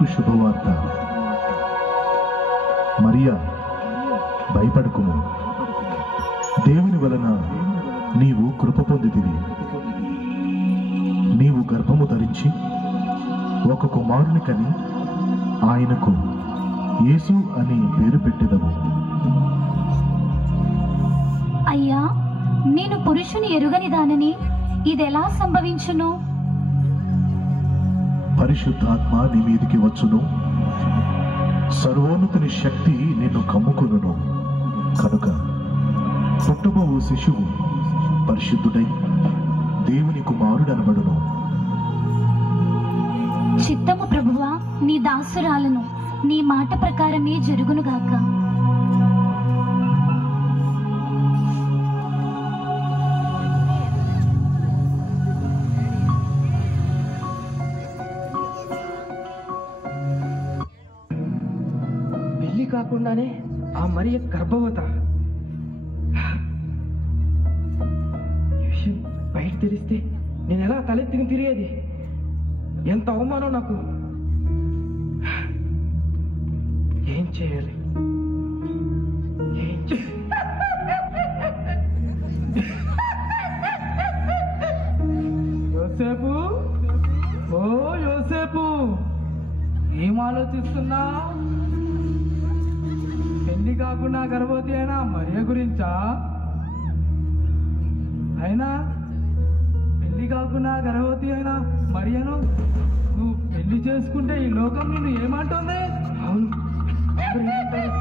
నీకు శుభవార్త. మరియా, భయపడకుము, దేవుని వలన నీవు కృప పొందితివి. నీవు గర్భము ధరించి ఒక కుమారుని కని ఆయనకు యేసు అని పేరు పెట్టెదవు. అయ్యా, నేను పురుషుని ఎరుగని దానని ఇదెలా సంభవించును? పరిశుద్ధాత్మ నీ మీదికి వచ్చును, సర్వోన్నతుని శక్తి నిన్ను కమ్ముకొనును. కనుక పుట్టబోవు శిశువు పరిశుద్ధుడై దేవుని కుమారుడనబడును. చిత్తము ప్రభువా, నీ దాసురాలను నీ మాట ప్రకారమే జరుగునుగాక. పెళ్లి కాకుండానే ఆ మరియ గర్భవత. ఈ విషయం బయట తెలిస్తే నేను ఎలా తలెత్తిని తిరిగేది? ఎంత అవమానం నాకు! ఏం చేయాలి? యోసేపు, ఓ యోసేపు, ఏం ఆలోచిస్తున్నా? పెళ్లి కాకుండా గర్భవతి అయినా మరియ గురించా? అయినా పెళ్లి కాకుండా గర్భవతి అయినా మరియను నువ్వు పెళ్లి చేసుకుంటే ఈ లోకం నిన్ను ఏమంటుంది? అవును, అందరూ ఏమంటారు?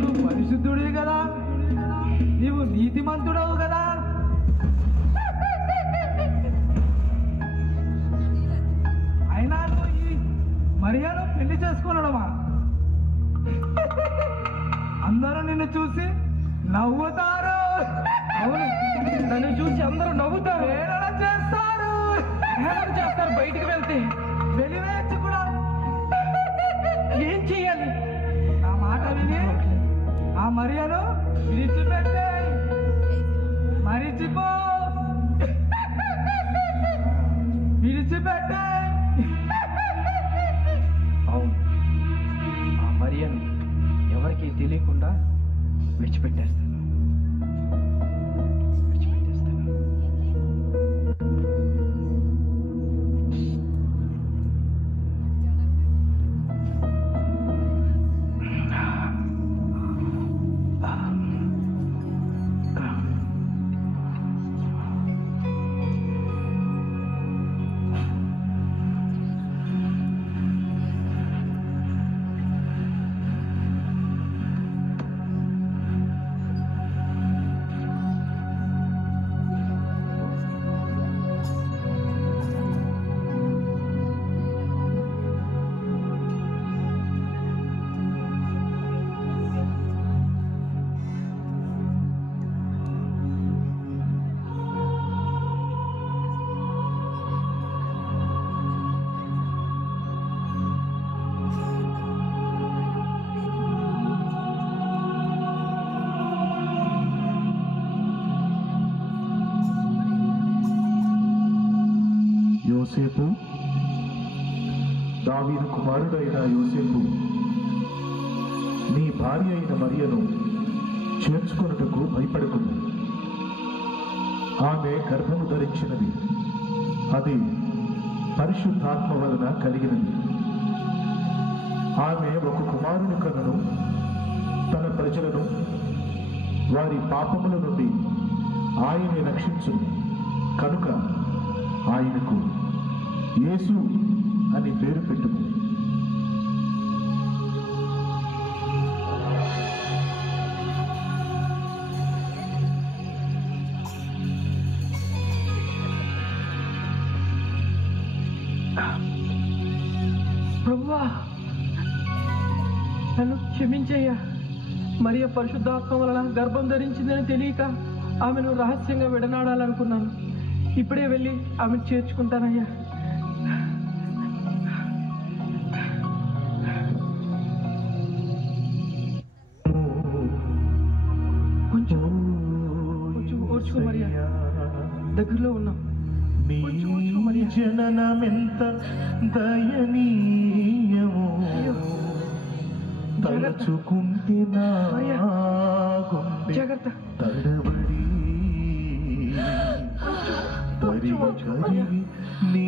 నువ్వు పరిశుద్ధుడే కదా, నీవు నీతిమంతుడవు కదా. అయినా నువ్వు ఈ మరియను పెళ్లి చేసుకున్నాడమా? అందరూ నిన్ను చూసి నవ్వుతారు. అవును, నన్ను చూసి అందరూ నవ్వుతారు, హేళన చేస్తారు. హేళన చేస్తారు. బయటికి వెళ్తే వెలివేసి కూడా ఏం చెయ్యాలి? నా మాట విని ఆ మరియను విడిచిపెట్టే, మరిచిపో, విడిచిపెట్టే. అవును, ఆ మరియను ఎవరికి తెలియకుండా విడిచిపెట్టేస్తాను. యోసేపు, దావీదు కుమారుడైన యోసేపు, నీ భార్య అయిన మరియను చేర్చుకొనుటకు భయపడకుము. ఆమె గర్భము ధరించినది, అది పరిశుద్ధాత్మ వలన కలిగినది. ఆమె ఒక కుమారుని కనును, తన ప్రజలను వారి పాపముల నుండి ఆయనే రక్షించును. కనుక ఆయనకు యేసు అని పేరు పెట్టుము. ప్రభువా, నన్ను క్షమించయ్యా. మరియ పరిశుద్ధాత్మ వలన గర్భం ధరించిందని తెలియక ఆమెను రహస్యంగా విడనాడాలనుకున్నాను. ఇప్పుడే వెళ్ళి ఆమెను చేర్చుకుంటానయ్యా. కొంచెం కొంచెం ఓర్చుకో మరియా, దగ్గరలో ఉన్నాం. కొంచెం ఓర్చుకో మరియా. జననమెంత దయనీయము తలచుకుంటే నా గుండె తడబడి తరిగి కరిగి నీ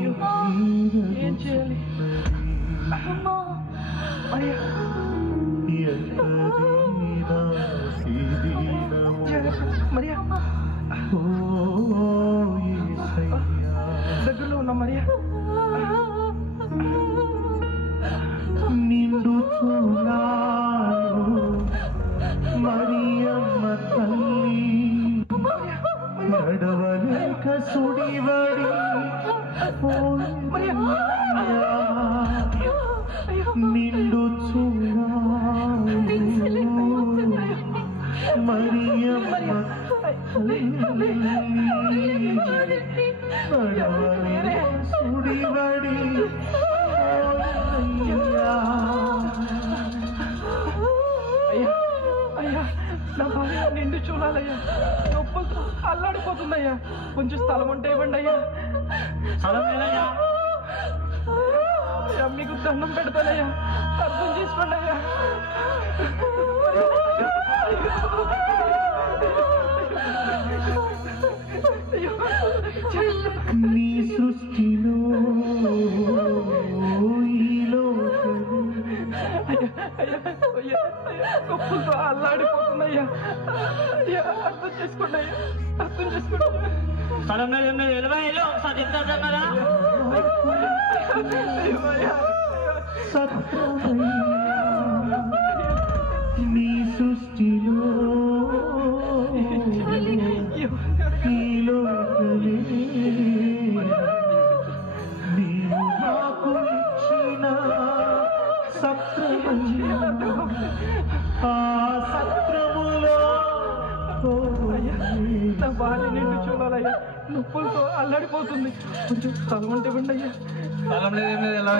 ఏం చేయాలి మరియా దగ్గరలో ఉన్నా మరియా నిండు చూడాలు మరియమ్మ తల్లి నడవలేక సుడివడి నిండు చూడాలు మరియమ్మ నడవలేక సుడివడి అయ్యా అయ్యా నా భార్య నిండు చూడాలయ్యా నొప్పులతో అల్లాడిపోతుందయ్యా కొంచెం స్థలం ఉంటే ఇవ్వండి అయ్యా స్థలమేనయ్యా అయ్యా మీకు దండం పెడతానయ్యా అర్థం చేసుకోండి అయ్యా నీ సృష్టిలో నొప్పులతో అల్లాడిపోతుందయ్యా అయ్యా అర్థం చేసుకోండి అయ్యా అర్థం చేసుకోండి స్థలం మీద నిలబడి ఒకసారి తింటారా నీ సృష్టిలో నీవు నాకు ఇచ్చిన సత్రము ఆ సత్రములో నా భార్య నిండు చూడాలయ్యా నొప్పులతో అల్లాడిపోతుంది కొంచెం స్థలం ఉంటే ఇవ్వండి అయ్యా స్థలం లేదేం లేదు ఎలా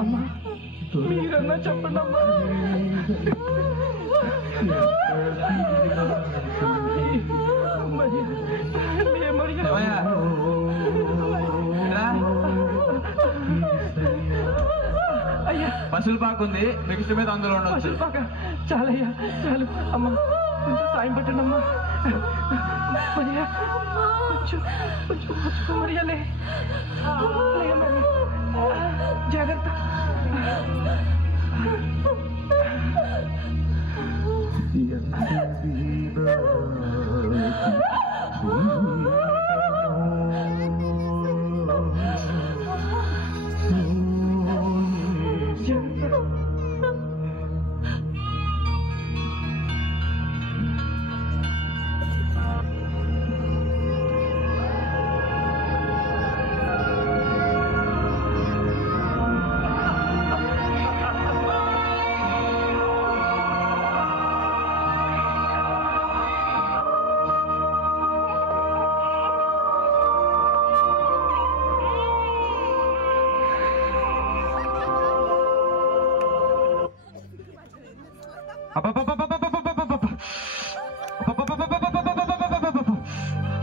అమ్మా మీరన్నా చెప్పండి అమ్మా అయ్యా పసులు పాకు ఉంది మీకు ఇష్టమైతే అందులో ఉండొచ్చు పాక చాలయ్యా చాలు అమ్మా కొంచెం సాయం పెట్టండి అమ్మా మరియా కొంచెం కొంచెం కొంచెం మరియాలే మరి జాగ్రత్త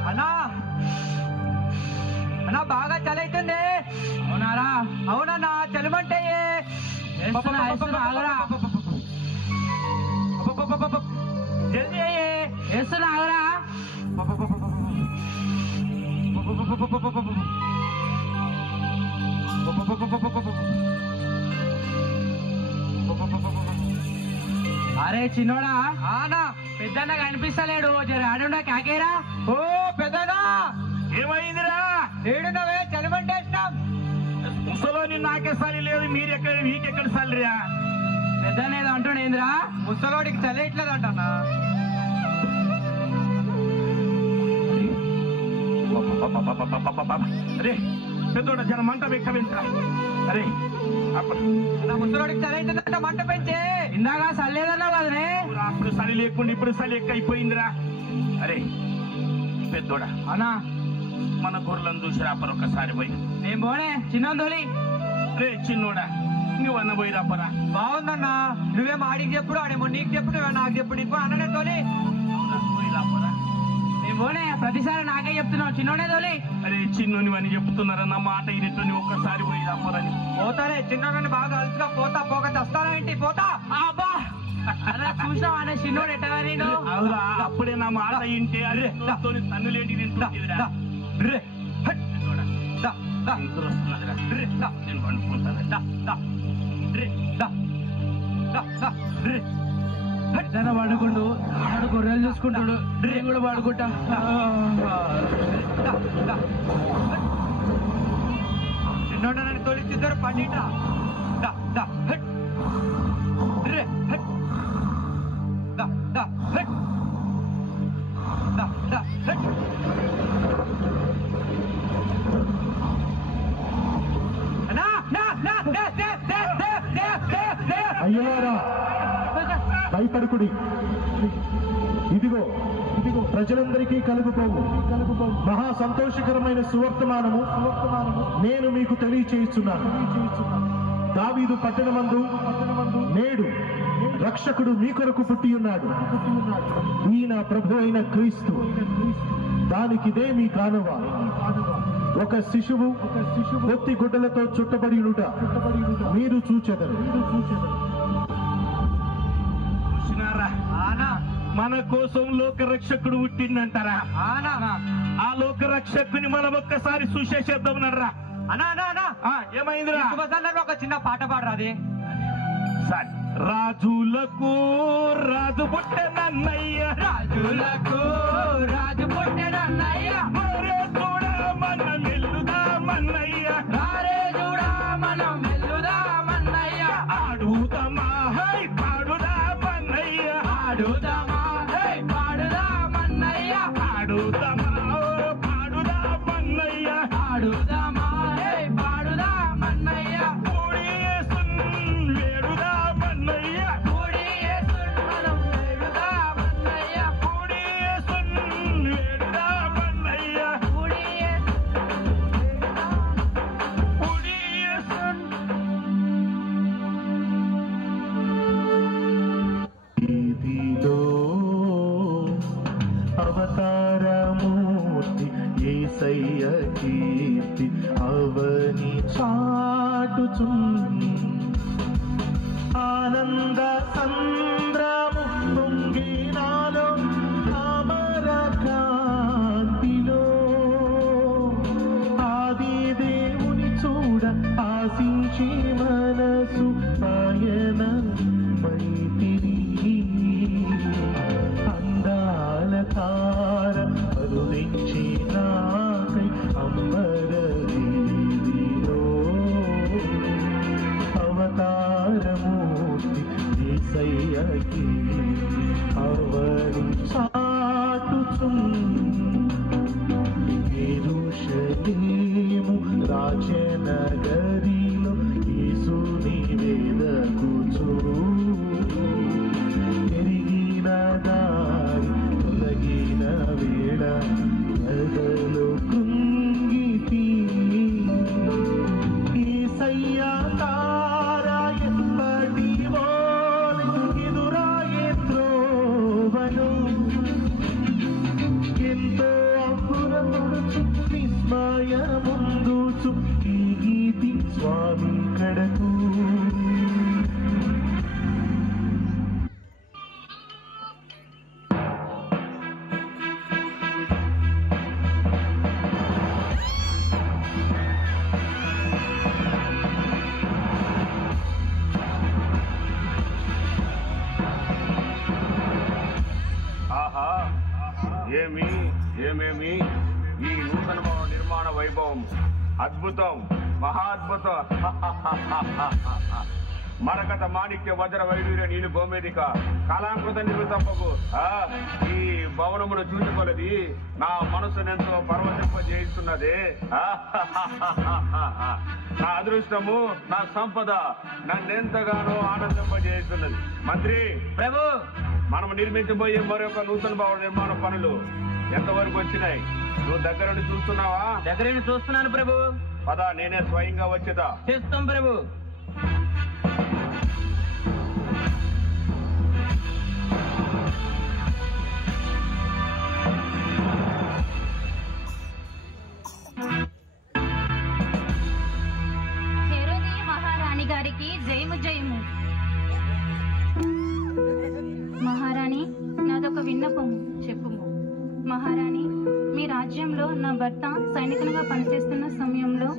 అన్నా అన్నా బాగా చలైతుంది అవునారా అవునన్నా చలమంటే జల్దీ వేస్తున్నా ఆగరా అరే చిన్నోడా ఆనా పెద్దన్న కనిపిస్తలేడు జర ఆడుండా కాకేరా ఓ పెద్దనా ఏమైందిరా ఏడున్నవే చలిమంటేసినాం ముసలోని నాకే సలి లేదు మీరెక్కడ మీకెక్కడ సలిరా పెద్దన్న ఏదో అంటుండేందిరా ముసలోడికి చలి ఇట్లేదంటన్నా అరే పెద్దోడ జర మంట వెక్కవించరా అరే నా ముసలోడికి చలి అవుతుందంట మంట పెంచే ఇందాక చల్లేదన్నా కదనే అప్పుడు చలి లేకుండా ఇప్పుడు చలి ఎక్కువైపోయిందిరా అరే పెద్దోడ అన్నా మన గొర్రెలను చూసి రాపరు ఒక్కసారి పోయి నేను పోనే చిన్నందోలి రే చిన్నోడా నువ్వన్న పోయి రాపరా బాగుందన్నా నువ్వేమో ఆడికి చెప్పుడు ఆడేమో నీకు చెప్పుడు నాకు చెప్పుడు ఇంకో అన్ననే తోలి పోయి రాపరా ప్రతిసారి నాకే చెప్తున్నావు చిన్నోడే తోలి. అరే చిన్నోని అని చెప్తున్నారా? నా మాట ఇనెట్టు ఒక్కసారి పోయి రమ్మరని. పోతానే చిన్నోడని బాగా అలుసుగా పోతా పోక తెస్తానా ఏంటి పోతా. అబ్బా అలా చూసినావా అనే చిన్నోడు ఎట్టగా నేను. అవురా, అప్పుడే నా మాట ఇంటే అరే తన్నులేంటి తింటుందిరా. నేను పండుకుంటాను. వాడుకుంటూ ఆడు గొర్రెలు చూసుకుంటాడు, నేను కూడా వాడుకుంటా. చిన్నోడు నన్ను తోలిచ్చిద్దరు పండిట. అయ్యవారా, భయపడుకుడి. ఇదిగో ఇదిగో ప్రజలందరికీ కలుగుపోవు మహా సంతోషకరమైన సువర్తమానము నేను మీకు తెలియచేస్తున్నాను. దావీదు పట్టణమందు నేడు రక్షకుడు మీ కొరకు పుట్టి ఉన్నాడు. ఈయన ప్రభు అయిన క్రీస్తు. దానికిదే మీ కానువ. ఒక శిశువు పొత్తి గుడ్డలతో చుట్టబడి ఉండుట మీరు చూచెదరు. మన కోసం లోక రక్షకుడు పుట్టిందంటారా? ఆ లోక రక్షకుని మనం ఒక్కసారి చూసేసేద్దాం నర్రా. ఏమైందిరా? ఒక చిన్న పాట పాడరాది. సరే. రాజులకు రాజు పుట్టెనన్నయ్య, రాజులకు రాజు పుట్టెనన్నయ్య, మరే చూడా మనం వెళ్లుదామన్నయ్య, రారే చూడా మనం వెళ్లుదామన్నయ్య, ఆడుదామా హై పాడుదామన్నయ్య, ఆడుదామా హై పాడుదామన్నయ్య, ఆడుదామా పాడుదామన్నయ్య, ఆడుదామా హై పాడుదామన్నయ్య, కూడి యేసున్ వేడుదామన్నయ్య, కూడి యేసున్ మనం వేడుదామన్నయ్య, కూడి యేసున్ వేడుదామన్నయ్య, కూడి యేసున్ కూడి యేసున్. ఇదిగో అవతారమూర్తి యేసయ్య కీర్తి అవని చాటుచున్ ఆనంద సంద్రము పొంగినాలో అమర కాంతిలో ఆది దేవుని చూడ ఆశించి మనసు పయన మైతిరి అందాల తార అరుదించి నాకై అంబర వీధిలో అవతారమూర్తి యేసయ్యకి అవని చాటుచున్ యెరూషలేము రాజనగరిలో యేసుని వెదకుచు ఎరిగిన దారి తొలగిన వేళ ఎదలో కృంగితి యేసయ్య తార ఎప్పటి వోలె ఎదురాయే త్రోవను ఎంతో అపురపడుచు విస్మయముందుచు ఈ గీతి స్వామి కడకు. ఆహా, ఏమేమి ఈ నూతన భవన నిర్మాణ వైభవం అద్భుతం, మహాద్భుతం. మరకత మాణిక్య వజ్ర వైడూర్య నీలు గోమేదిక కళాంకృత నిరుతంపకు ఈ భవనమును చూసుకోలేది నా మనసునెంతో పరవశింపజేస్తున్నది. నా అదృష్టము, నా సంపద నన్నెంతగానో ఆనందింపజేస్తున్నది. మంత్రి ప్రభు, మనం నిర్మించబోయే మరొక నూతన భవన నిర్మాణ పనులు ఎంతవరకు వచ్చినాయి? నువ్వు దగ్గర నుండి చూస్తున్నావా? దగ్గర చూస్తున్నాను ప్రభు. పద, నేనే స్వయంగా వచ్చేదా. చేస్తాం ప్రభు. హేరోదియ మహారాణి గారికి జయము జయము. మహారాణి, నాదొక విన్నపము చెప్పుము. మహారాణి, మీ రాజ్యంలో నా భర్త సైనికునిగా పనిచేస్తున్న సమయంలో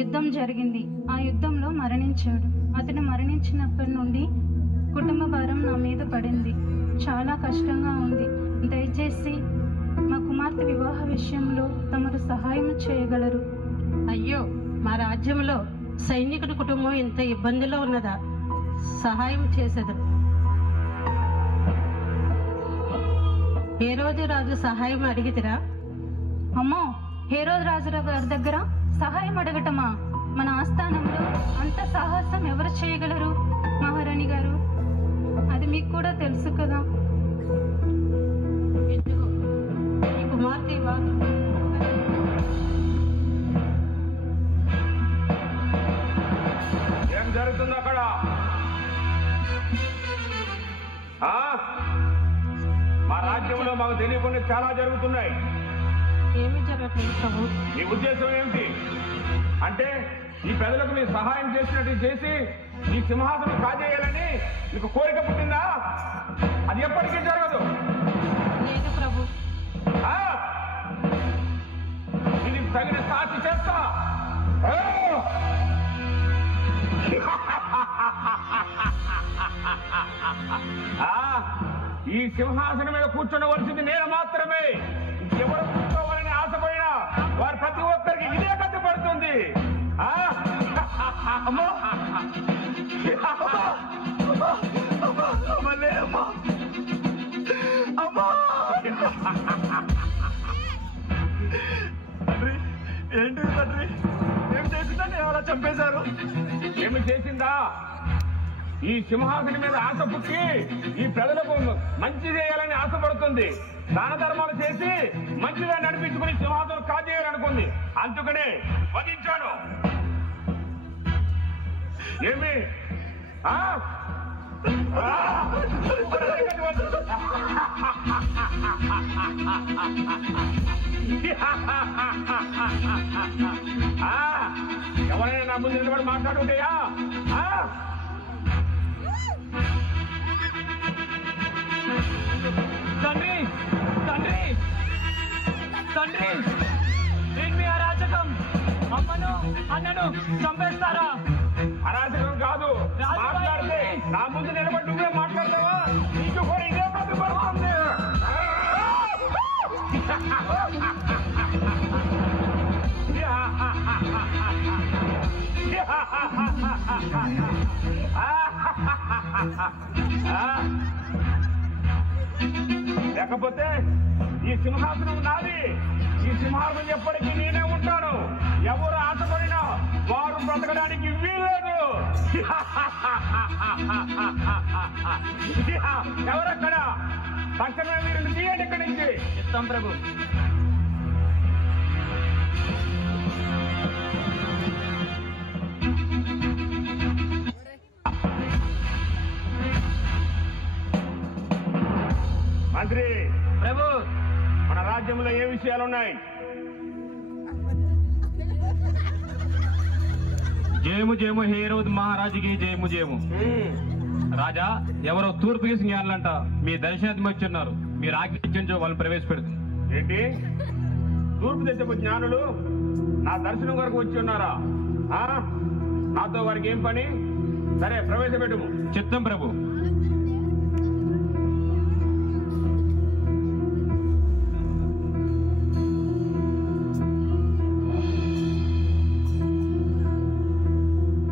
యుద్ధం జరిగింది. ఆ యుద్ధంలో మరణించాడు. అతను మరణించినప్పటి నుండి కుటుంబ భారం నా మీద పడింది. చాలా కష్టంగా ఉంది. దయచేసి మా కుమార్తె వివాహ విషయంలో తమరు సహాయం చేయగలరు. అయ్యో, మా రాజ్యంలో సైనికుడి కుటుంబం ఇంత ఇబ్బందిలో ఉన్నదా? సహాయం చేసేది. హేరోదు రాజు సహాయం అడిగితిరా? అమ్మో, హేరోదు రాజు గారి దగ్గర సహాయం అడగటమా? మన ఆస్థానంలో అంత సాహసం ఎవరు చేయగలరు మహారాణి గారు? అది మీకు కూడా తెలుసు కదా. ఇదిగో, ఈ కుమార్తె వివాహం. ఏం జరుగుతుంది అక్కడ? మా రాజ్యంలో మాకు తెలియకుండా చాలా జరుగుతున్నాయి. ఏమీ జరగట్లేదు ప్రభు. మీ ఉద్దేశం ఏమిటి? అంటే ఈ పెదలకు మీరు సహాయం చేసినట్టు చేసి ఈ సింహాసనం కాజేయాలని మీకు కోరిక పుట్టిందా? అది ఎప్పటికీ జరగదు. లేదు ప్రభు. దీనికి తగిన సాక్షి చేస్తా. ఈ సింహాసనం మీద కూర్చుండవలసింది నేను మాత్రమే. ఎవరు కూర్చోవాలని ఆశపోయినా వారు ప్రతి ఒక్కరికి ఇదే కట్టుబడుతుంది. తండ్రి, ఏంటి తండ్రి? ఏం చేసిందండి అలా చంపేశారు? ఏమి చేసిందా? ఈ సింహాసనం మీద ఆశ పుట్టి ఈ ప్రజలకు మంచి చేయాలని ఆశపడుతుంది. దాన ధర్మాలు చేసి మంచిగా నడిపించుకుని సింహాసనం కాజేయాలనుకుంది. అందుకనే వధించాను. ఏమి ఎవరైనా నా ముందు నిలబడి మాట్లాడుంటాయా? తండ్రి, తండ్రి, తండ్రి, ఏంటి మీ అరాచకం? అమ్మను అన్నను చంపేస్తారా? అరాచకం కాదు. మాట్లాడితే నా ముందు నిలబడి నువ్వే మాట్లాడతావా? నీకు కూడా ఇదే పద్ధతి పడుతుంది. లేకపోతే ఈ సింహాసనం నాది. ఈ సింహాసనం ఎప్పటికీ నేనే ఉంటాను. ఎవరు ఆశపడినా వారు బ్రతకడానికి వీల్లేదు. ఎవరక్కడ? తక్షణమే మీరు తీయండి ఇక్కడి నుంచి. ఇస్తాం ప్రభు. మంత్రి ప్రభు, మన రాజ్యంలో ఏ విషయాలున్నాయి? జయము జయము హేరోద్ మహారాజుకి జయము జయము. రాజా, ఎవరో తూర్పు గీసిన జ్ఞానులంట మీ దర్శనానికి వచ్చున్నారు. మీరు ఆజ్ఞించో వాళ్ళని ప్రవేశపెడుతుంది. ఏంటి? తూర్పు దేశపు జ్ఞానులు నా దర్శనం వరకు వచ్చి ఉన్నారా? నాతో వారికి ఏం పని? సరే, ప్రవేశపెట్టుము. చిత్తం ప్రభు.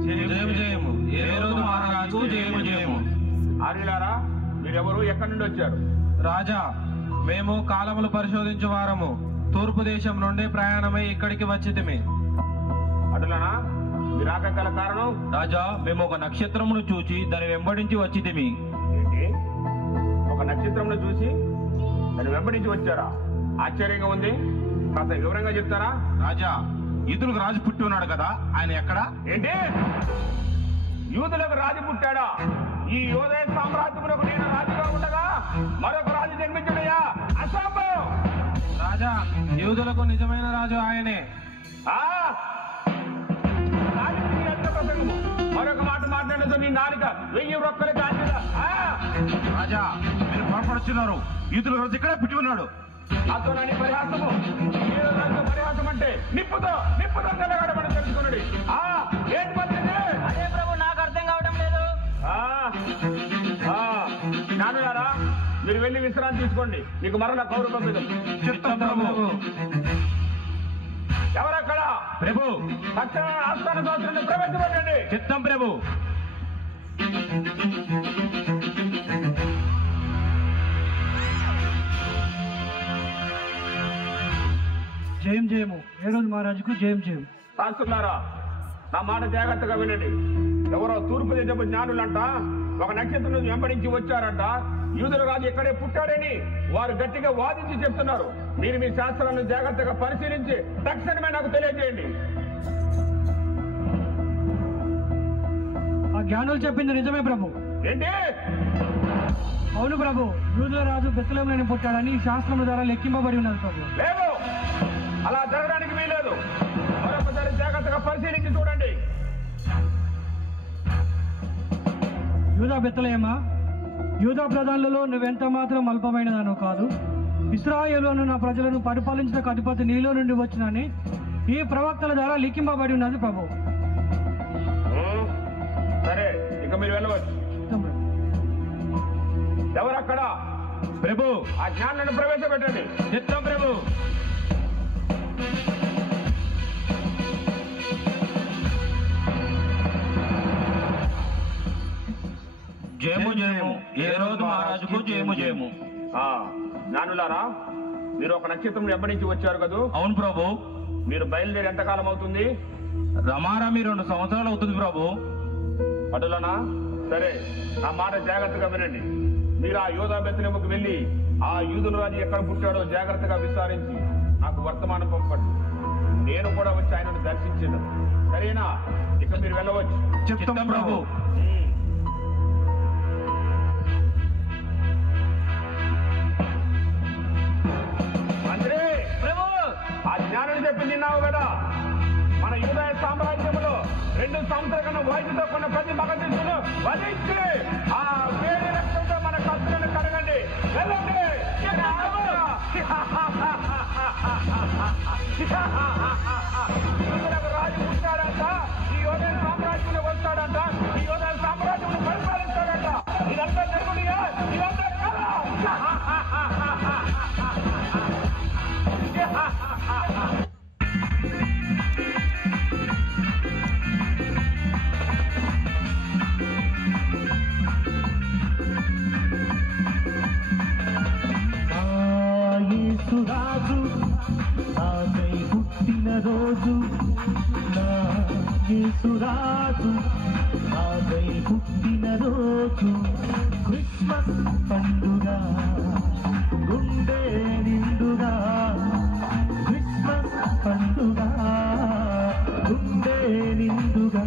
జయము జయము హేరోదు మహారాజు జయము జయము. ఆర్యులారా, మీరెవరు? ఎక్కడి నుండి వచ్చారు? రాజా, మేము కాలములు పరిశోధించు వారము తూర్పు దేశం నుండి ప్రయాణమై ఇక్కడికి వచ్చితిమి. అటులనా? మీరు రాక గల కారణం? రాజా, మేము ఒక నక్షత్రమును చూచి దాని వెంబడించి వచ్చితిమి. ఏంటి? ఒక నక్షత్రంలో చూసి దాన్ని వెంబడించి వచ్చారా? ఆశ్చర్యంగా ఉంది. కాస్త వివరంగా చెప్తారా? రాజా, ఇతరులకు రాజు పుట్టి ఉన్నాడు కదా, ఆయన ఎక్కడా? ఏంటి? యూదులకు రాజు పుట్టాడా? ఈ యోదయ సామ్రాజ్యములకు నేను రాజుగా ఉండగా మరొక రాజు జన్మించుడయా? అసంభవం. రాజా, యూదులకు నిజమైన రాజు ఆయనే. మరొక మాట మాట్లాడదు నీ నాలుక 1000 రొక్కలు కాల్చదా. రాజా మీరు పొరపడుతున్నారు. యూదుల రోజు ఇక్కడ పుట్టి ఉన్నాడు. అతనని పరిహాసము పరిహాసం అంటే నిప్పుతో తెల్లగడమని తెలుసుకున్నాడు. ఏంటి పద్ధతి? అదే ప్రభు, నాకు అర్థం కావడం లేదు. జ్ఞానులారా, మీరు వెళ్ళి విశ్రాంతి తీసుకోండి. మీకు మరణ కౌరు పంపిదం. చిత్తం ప్రభు. ఎవరక్కడ? ప్రభు. తక్షణ ఆస్థాన సంవత్సరాన్ని ప్రవేశపెట్టండి. చిత్తం ప్రభు. జయం జయము. హేరోదు మహారాజుకు జయం జయం. శాస్త్రులారా, నా మాట జాగ్రత్తగా వినండి. ఎవరో తూర్పు దేశపు జ్ఞానులంట ఒక నక్షత్రం వెంబడించి వచ్చారంట. యూదుల రాజు ఇక్కడే పుట్టాడని వారు గట్టిగా వాదించి చెప్తున్నారు. మీరు మీ శాస్త్రాలను జాగ్రత్తగా పరిశీలించి తక్షణమే నాకు తెలియజేయండి. ఆ జ్ఞానులు చెప్పింది నిజమే ప్రభు. ఏంటి? అవును ప్రభు, యూదుల రాజు బెత్లెహేములోనే పుట్టాడని శాస్త్రం ద్వారా లెక్కింపబడి ఉన్నది ప్రభు. లేదు, అలా జరగడానికి వీలేదు. మరొకసారి జాగ్రత్తగా పరిశీలించి చూడండి. యూదా బెత్లెహేమా, యూదా ప్రధానులలో నువ్వెంత మాత్రం అల్పమైనదానో కాదు. ఇశ్రాయేలును నా ప్రజలను పరిపాలించిన అధిపతి నీలో నుండి వచ్చినని ఈ ప్రవక్తల ద్వారా లిఖింపబడి ఉన్నది ప్రభు. సరే, ఇక మీరు వెళ్ళవచ్చు. ఎవరక్కడ? ప్రభు. ఆ జ్ఞానాన్ని ప్రవేశపెట్టండి. చిత్తం ప్రభు. జయము జయము. హేరోదు మహారాజుకు జయము జయము. జ్ఞానులారా, మీరు ఒక నక్షత్రం వెంబడించి వచ్చారు కదూ? అవును ప్రభు. మీరు బయలుదేరి ఎంతకాలం అవుతుంది? రమారామి 2 సంవత్సరాలు అవుతుంది ప్రభు. అటులనా? సరే, నా మాట జాగ్రత్తగా వినండి. మీరు ఆ యోధా బెత్లెహేముకు వెళ్ళి ఆ యూదుల రాజు ఎక్కడ పుట్టాడో జాగ్రత్తగా విచారించి నాకు వర్తమానం పంపండి. నేను కూడా వచ్చి ఆయనను దర్శించను. సరేనా? ఇక మీరు వెళ్ళవచ్చు. చిత్తం ప్రభు. మంత్రి ప్రభు, ఆ జ్ఞానుడు చెప్పింది విన్నావు కదా? మన యూదాయ సామ్రాజ్యంలో 2 సంవత్సరాల కన్నా వయసుతో కొన్న ప్రతి మగ శిశువును వధించి ఆ వేడి రక్తంతో మన కత్తులను కడగండి. వెళ్ళండి. రాజు పుట్టాడంట. ఈ యోధా సామ్రాజ్యంలో వస్తాడంట. ఈ యోధా సామ్రాజ్యం పరిపాలిస్తాడంట. ఇదంతా జరుగునియా? ఇదంతా కదా? యేసురాజు నాకై పుట్టిన రోజు, నా యేసురాజు నాకై పుట్టిన రోజు. క్రిస్మస్ పండుగ గుండె నిండుగా, క్రిస్మస్ పండుగ గుండె నిండుగా.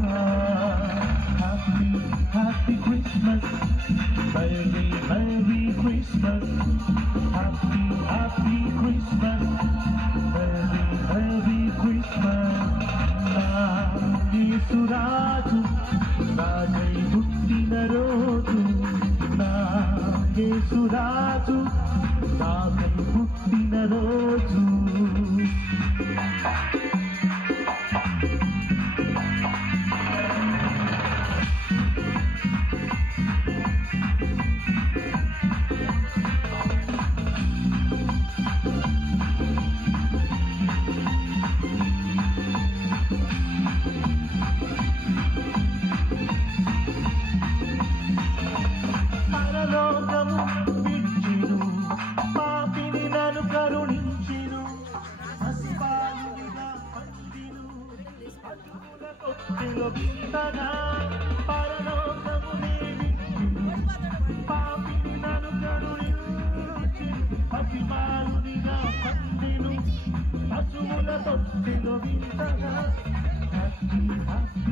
Happy happy Christmas, merry merry Christmas. Happy, happy Christmas, Merry, Merry Christmas. నా యేసురాజు నాకై పుట్టిన రోజు, నా యేసురాజు నాకై పుట్టిన రోజు. పరలోకము విడిచెను, పాపిని నన్ను కరుణించెను. పసిబాలునిగా పండెను, పశువుల తొట్టిలో వింతగా. పరలోకమునే విడిచెను, పాపిని నన్ను కరుణించెను. పసిబాలునిగా పండెను, పశువుల తొట్టిలో వింతగా. Happy happy